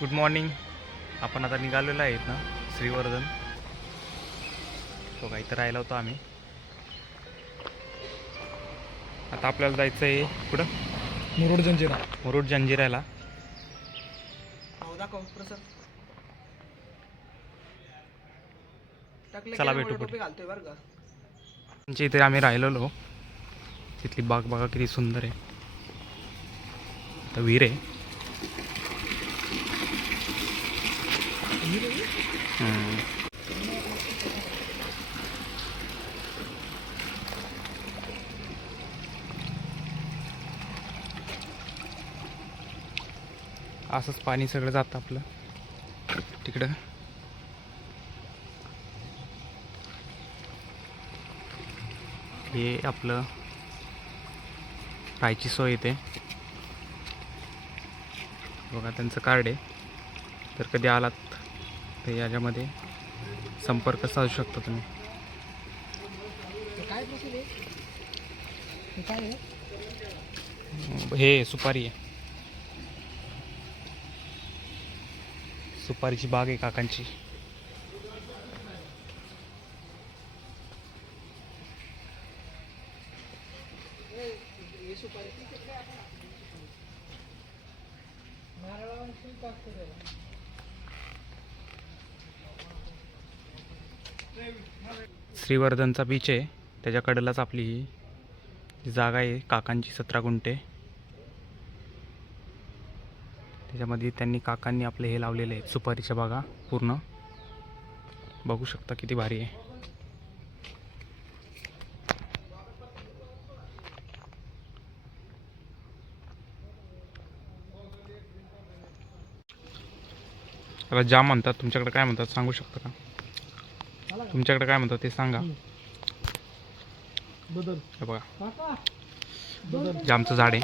Good morning. आपण आता निघालेलो आहेत ना श्रीवर्धन. तो काही तर राहिला होतो आम्ही. आता आपल्याला जायचं आहे कुठं? मुरुड जंजिऱ्याला. चला भेटू पुढे. आमच्या इथे आम्ही राहिलेलो. तिथली बाग बघा किती सुंदर आहे. आता विहीर आहे. असंच पाणी सगळं जातं आपलं तिकडं. हे आपलं राहायची सोय येते बघा. त्यांचं कार्ड आहे. तर कधी आलात तर याच्यामध्ये संपर्क साधू शकता तुम्ही. हे सुपारी आहे. सुपारीची बाग आहे काकांची. श्रीवर्धनचा बीच आहे त्याच्याकडेलाच आपली ही जागा आहे काकांची. 17 गुंठे. त्याच्यामध्ये काकांनी आपले हे लावलेले आहेत सुपारीच्या बागा पूर्ण. बघू शकता किती भारी आहे. त्याला जाम म्हणतात. तुमच्याकडे काय म्हणतात सांगू शकता का? तुमच्याकडे काय म्हणतात ते सांगा. हे बघा जामचं झाड आहे.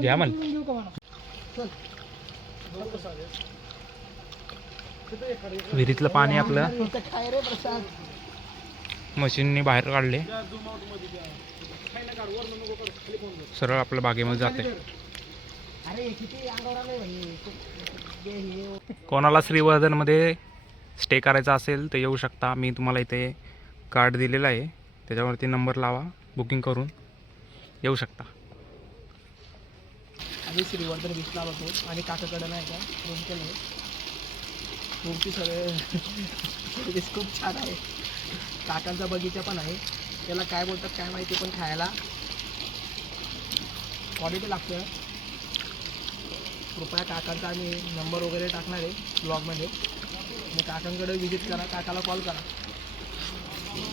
घ्या म्हण. विहिरीतलं पाणी आपलं मशीनने बाहेर काढले. सरळ आपल्या बागेमध्ये जाते. कोणाला श्रीवर्धनमध्ये स्टे करायचा असेल तर येऊ शकता. मी तुम्हाला इथे कार्ड दिलेला आहे. त्याच्यावरती नंबर लावा. बुकिंग करून येऊ शकता. आम्ही श्रीवर्धन बीचला होतो आणि काकाकडे नाही का रूम केलं आहे. रूमची सगळे खूप छान आहे. काकांचा बगीचा पण आहे. त्याला काय बोलतात काय माहिती पण खायला क्वालिटी लागतं. कृपया काकांचा आम्ही नंबर वगैरे टाकणार आहे ब्लॉगमध्ये. आणि काकांकडे विजिट करा. काकाला कॉल करा.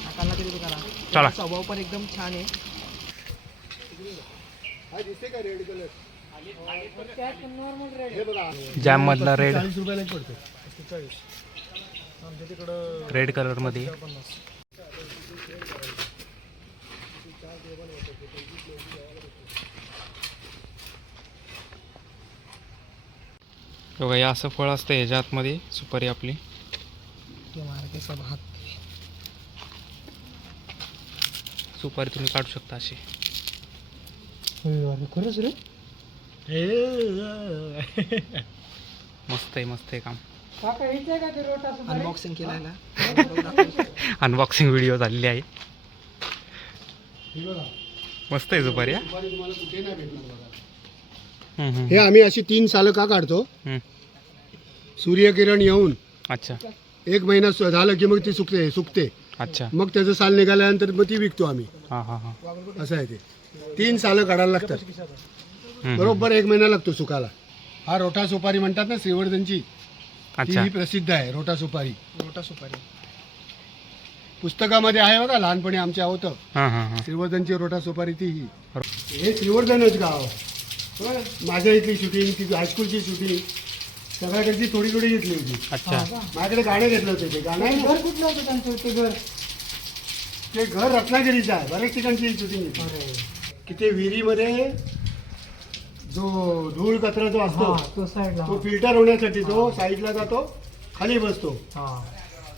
काकांना तरी करा. चला. स्वभाव पण एकदम छान आहे. जॅम मधला रेड 40 रुपयाला पडतो. 40 आमच्या तिकडं रेड कलर मध्ये. बघा या असं फळ असतं ह्याच्या आतमध्ये सुपारी आपली. सुपारी तुम्ही काढू शकता अशी. खरंच रे. मस्त आहे काम. अनबॉक्सिंग केलाय. अनबॉक्सिंग व्हिडिओ झालेली आहे. मस्त आहे सुपारी. हे आम्ही अशी 3 सालं का काढतो? सूर्यकिरण येऊन अच्छा 1 महिना झालं की मग ती सुकते. अच्छा. मग त्याचं साल निघाल्यानंतर मग ती विकतो आम्ही. हां. असं आहे ते. 3 सालं काढायला लागतात. बरोबर 1 महिना लागतो सुकायला. हा रोटा सुपारी म्हणतात ना श्रीवर्धनची. अच्छा. ही प्रसिद्ध आहे रोटा सुपारी. पुस्तकामध्ये आहे बघा लहानपणी आमच्या होतं. हां. श्रीवर्धनची रोटा सुपारी ती ही. हे श्रीवर्धनच गाव. माझ्या इथली शूटिंग, ती हायस्कूलची शूटिंग सगळ्याकडची थोडी घेतली होती. अच्छा. माझ्याकडे गाणे घेतलं होतं. ते गाणं घर कुठलं होतं त्यांचं? ते घर रत्नागिरीचं आहे. बऱ्याच ठिकाणची शूटिंग होती. की ते विहिरीमध्ये जो धूळ कचरा जो असतो तो फिल्टर होण्यासाठी तो साईडला जातो, खाली बसतो.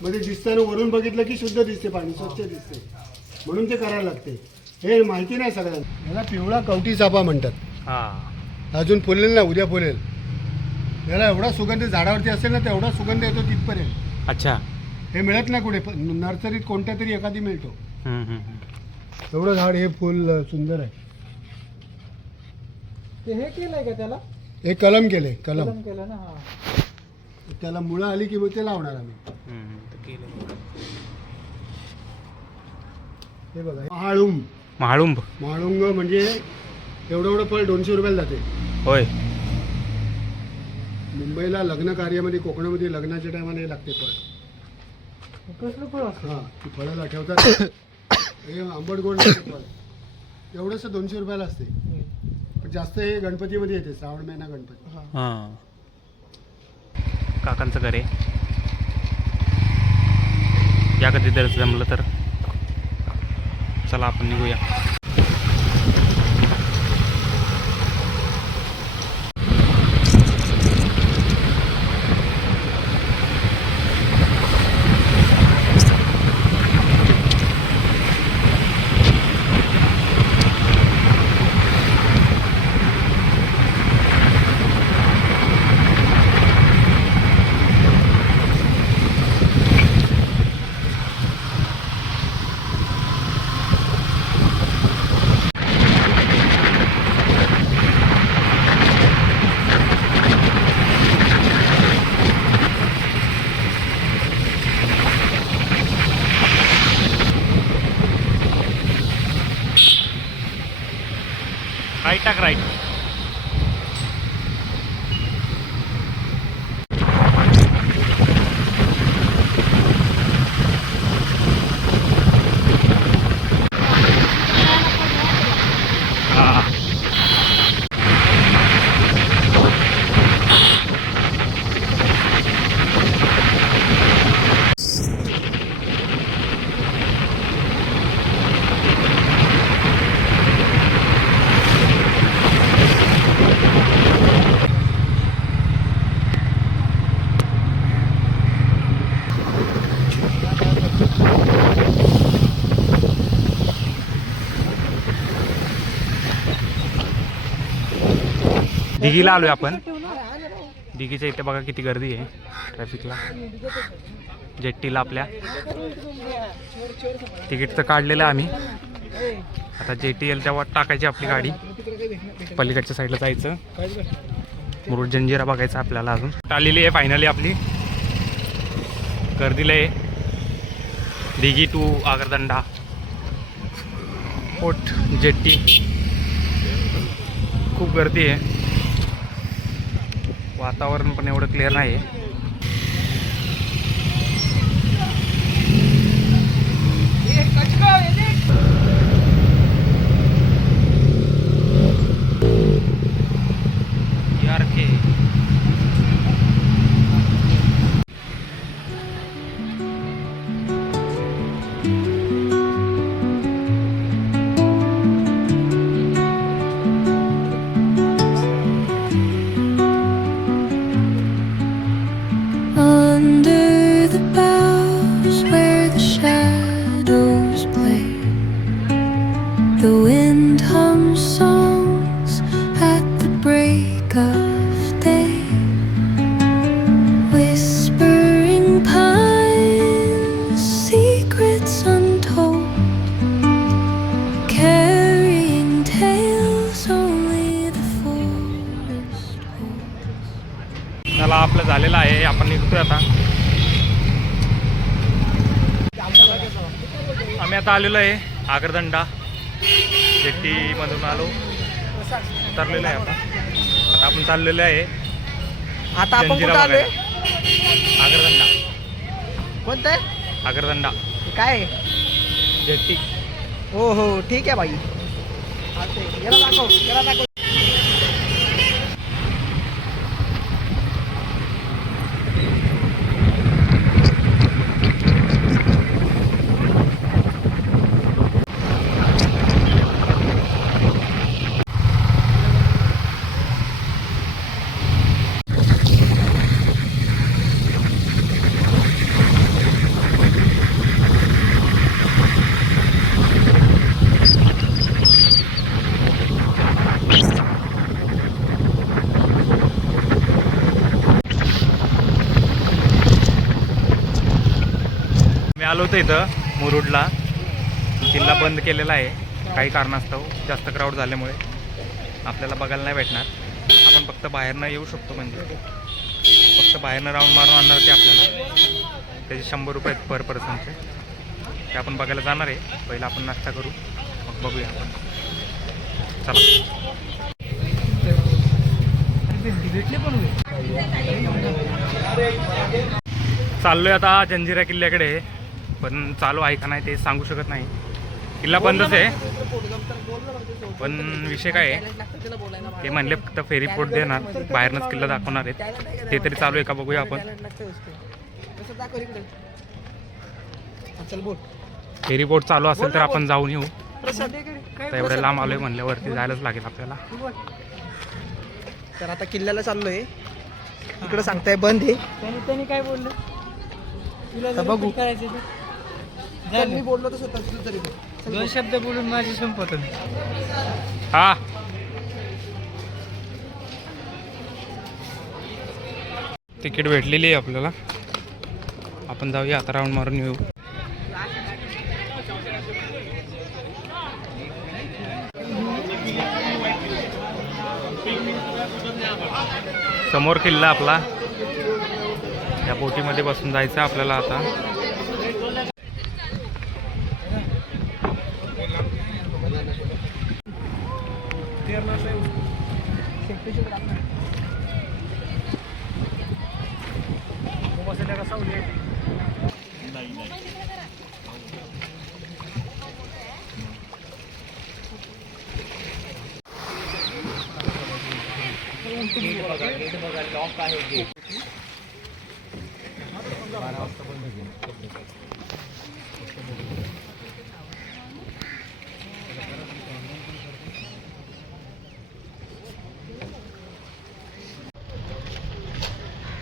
मध्ये दिसताना वरून बघितलं की शुद्ध दिसते, पाणी स्वच्छ दिसते, म्हणून ते करायला लागते. हे माहिती नाही सगळ्यांना. याला पिवळा कवठी चाफा म्हणतात. हां. अजून फुलेल ना, उद्या फुलेल. याला एवढा सुगंध झाडावरती असेल ना, तेवढा सुगंध येतो तिथपर्यंत. अच्छा. हे मिळत नाही कुठे, नर्सरीत कोणत्या तरी एखादी मिळतो. हम्म, हम्म, हम्म. एवढं झाड, हे फुल सुंदर आहे. ते हे केलंय का त्याला? हे कलम केले, कलम. कलम केलं ना. हा. त्याला मुळं आली की मग ते लावणार आम्ही. हम्म, तर केलं. हे बघा, महाळुंब. महाळुंब. महाळुंग म्हणजे एवढं एवढं फळ 200 रुपयाला जाते. होय. मुंबईला लग्न कार्यामध्ये, कोकणामध्ये लग्नाच्या टायमाला हे लागते फळ. कसलं फळ असतं? हां, ती फळाला ठेवतात. हे आंबट गोड लागते फळ. एवढंसं 200 रुपयाला असते. पण जास्त हे गणपतीमध्ये येते, श्रावण महिना गणपती. हां. काकांचं घर आहे. या कधी जर जमलं तर चला आपण निघूया. राईट टाक, राईट. हां. दिघीला आलोय आपण. दिघीच्या इथे बघा किती गर्दी आहे ट्रॅफिकला. जेट्टीला आपल्या तिकीट तर काढलेलं आहे आम्ही. आता जेट्टी येईल तेव्हा टाकायची आपली गाडी. पलीकडच्या साईडला जायचं. मुरुड जंजिरा बघायचं आपल्याला. अजून आलेली आहे फायनली आपली. गर्दीला आहे. दिघी टू आगरदंडा पोट जेट्टी. खूप गर्दी आहे. वातावरण पण एवढं क्लिअर नाही आहे. Under the boughs where the shadows play, the wind hums songs at the break of day, whispering pines, secrets untold, carrying tales only the forest holds. चला आपलं झालेलं आहे. आपण निघतोय आता. आम्ही आता आलेलो आहे आगरदंडा जेट्टीमधून आलो. उतरलेलो आहे आता आपण चाललेलो आहे आता आपण जंजिरा कुठं आलोय? बघायला. आगरदंडा. कोणतं आहे? आगरदंडा काय आहे? जेट्टी. हो हो ठीक आहे बाई. याला दाखव, याला दाखव. आम्ही आलो होतो इथं मुरुडला. किल्ला बंद केलेला आहे काही कारणास्तव, जास्त क्राऊड झाल्यामुळे आपल्याला बघायला नाही भेटणार. आपण फक्त बाहेरनं येऊ शकतो, म्हणजे फक्त बाहेरनं राऊंड मारून आणणार ते आपल्याला. त्याचे 100 रुपये आहेत पर पर्सनचे. ते आपण बघायला जाणार आहे. पहिला आपण नाश्ता करू, मग बघूया आपण. चला चाललोय आता जंजिरा किल्ल्याकडे, पण चालू आहे का नाही ते सांगू शकत नाही. किल्ला बंदच आहे, पण विषय काय आहे ते म्हणले फक्त फेरी पोट देणार, बाहेरनंच किल्ला दाखवणार आहेत. ते तरी चालू आहे का बघूया आपण. फेरी बोट चालू असेल तर आपण जाऊन येऊ. आता एवढ्या लांब आलोय म्हणल्यावरती जायलाच लागेल आपल्याला. तर आता किल्ल्याला चाललोय. इकडं सांगताय बंद आहे. त्यांनी काय बोललं बघू. मी बोललो तर स्वतः तरी 2 शब्द बोलून माझी संपत. हा तिकीट भेटलेली आहे आपल्याला. आपण जाऊया आता, राऊंड मारून येऊ. समोर किल्ला आपला. या बोटीमध्ये बसून जायचं आपल्याला आता.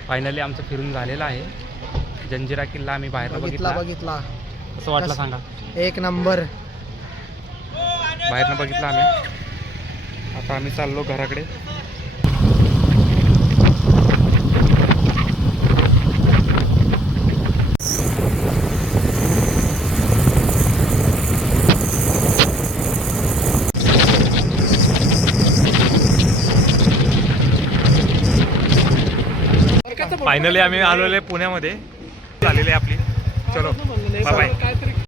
फायनली आमचं फिरून झालेलं आहे. जंजिरा किल्ला आम्ही बाहेर बघितला. असं वाटलं सांगा. 1 नंबर. बाहेरनं बघितलं आम्ही. आता आम्ही चाललो घराकडे. फायनली आम्ही आलेलो आहे पुण्यामध्ये. झालेली आहे आपली. चलो बाय बाय.